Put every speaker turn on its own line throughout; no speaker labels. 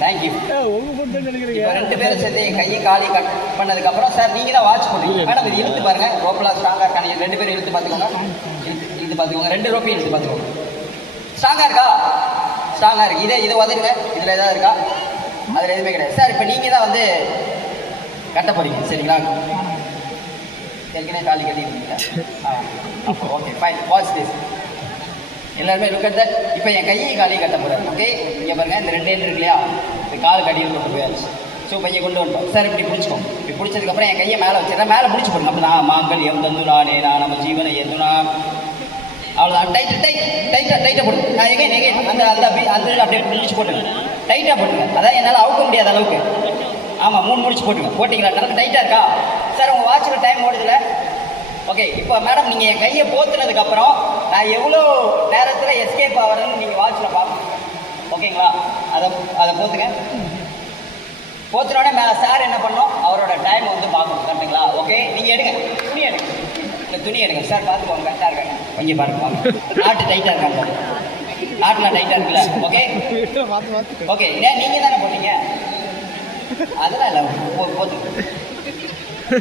Thank you
நினைக்கிறீங்க?
இப்போ ரெண்டு பேரும் சேர்த்து என் கையை காலி கட் பண்ணதுக்கப்புறம் சார் நீங்கள் தான் வாட்ச் பண்ணுவீங்க மேடம் இது இழுத்து பாருங்க. ரோப்பெல்லாம் ஸ்ட்ராங்காக இருக்காங்க ரெண்டு பேரும் இழுத்து பார்த்துக்கோங்க. இழுத்து பார்த்துக்கோங்க. ரெண்டு ரோப்பையும் இழுத்து பார்த்துக்கோங்க. ஸ்ட்ராங்காக இருக்கா? ஸ்ட்ராங்காக இருக்கு. இதே இதை உதருங்க இதில் ஏதாவது இருக்கா? அதில் எதுவுமே கிடையாது. சார் இப்போ நீங்கள் தான் வந்து கட்ட போறீங்க. சரிங்களா? ஏற்கனவே காலி கட்டிருக்கீங்க ஆ. ஓகே ஃபைன் வாட்ச் திஸ் எல்லாருமே இருக்கிறத தட் இப்போ என் கையை காலையும் கட்ட போறாரு. ஓகே இங்கே பாருங்க இந்த ரெண்டு எண்டு இருக்கு இல்லையா இந்த கால் கடியில் கொண்டு போயாச்சு ஸோ பையன் கொண்டு வந்துட்டோம் சார் இப்படி பிடிச்சிக்கோ. இப்படி பிடிச்சதுக்கப்புறம் என் கையை மேலே வச்சிடறேன் மேலே பிடிச்சி போடணும் அப்போ நான் மாங்கல் எம் தந்துனா நேனா நம்ம ஜீவனை எதுனா அவ்வளோதான் டைட் டைட் டைட்டாக டைட்டாக போடுங்க. நான் எங்கே எங்கே அந்த அந்த அப்படி அந்த அப்படியே முடிச்சு போட்டுங்க டைட்டாக போட்டுங்க அதான் என்னால் அவுக்க முடியாத அளவுக்கு. ஆமாம் மூணு முடிச்சு போட்டுங்க போட்டிங்களா? நல்லா டைட்டாக இருக்கா? சார் உங்கள் வாட்சில் டைம் ஓடுதுல? ஓகே இப்போ மேடம் நீங்கள் என் கையை போத்துனதுக்கப்புறம் நான் எவ்வளோ நேரம் ஷேப் ஆகிறேன்னு நீங்கள் வாட்சில் பார்க்கணும் ஓகேங்களா? அதை அதை போத்துங்க போத்துனோடனே மேலே சார் என்ன பண்ணோம் அவரோட டைம் வந்து பார்க்கணும். கரெக்டுங்களா ஓகே? நீங்கள் எடுங்க. துணி எடுங்க. இந்த துணி எடுங்க. சார் பார்த்துக்கோங்க கரெக்டாக இருக்காங்க கொஞ்சம் பாருங்க நாட்டு டைட்டாக இருக்காங்க நாட்டில் நாட்டுலாம் டைட்டாக இருக்குல்ல? ஓகே? ஓகே. ஏன் நீங்கள் தானே போட்டீங்க? அதெல்லாம் இல்லை. போ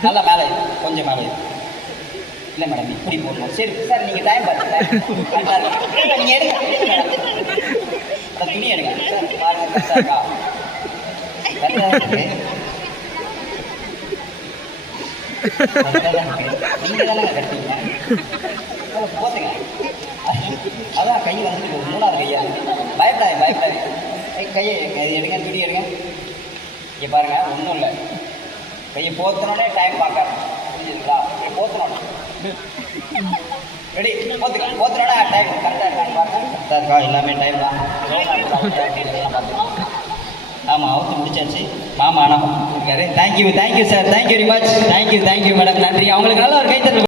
நல்லா மேலே கொஞ்சம் மேலே இல்லை மேடம் இப்படி போடணும் சரி சார் நீங்கள் டைம் பார்த்துங்க நீங்கள் எடுங்க மேடம் துணி எடுங்க. சார் பாருங்க நீங்கள் தானே போத்துங்க அதான் கை வந்துட்டு மூணாவது கையா? பயப்படாது பயப்படாது கையை இது எடுங்க துணி எடுங்க. இங்கே பாருங்க ஒன்றும் இல்லை. கையை போத்தனோடனே டைம் பார்க்க புரிஞ்சுதுங்களா? கையை போத்தனோட ரெடி போத்துக்க போத்தனோட டைம் கரெக்டாக இருக்கான்னு பாருங்க கரெக்டாக இருக்கா. எல்லாமே டைம் தான். ஆமாம் அவுத்து முடிச்சாச்சு. மாமா ஆனால் இருக்காரு. Thank you thank you sir thank you very much thank you thank you madam நன்றி. அவங்களுக்கு நல்ல ஒரு கைத்தறல்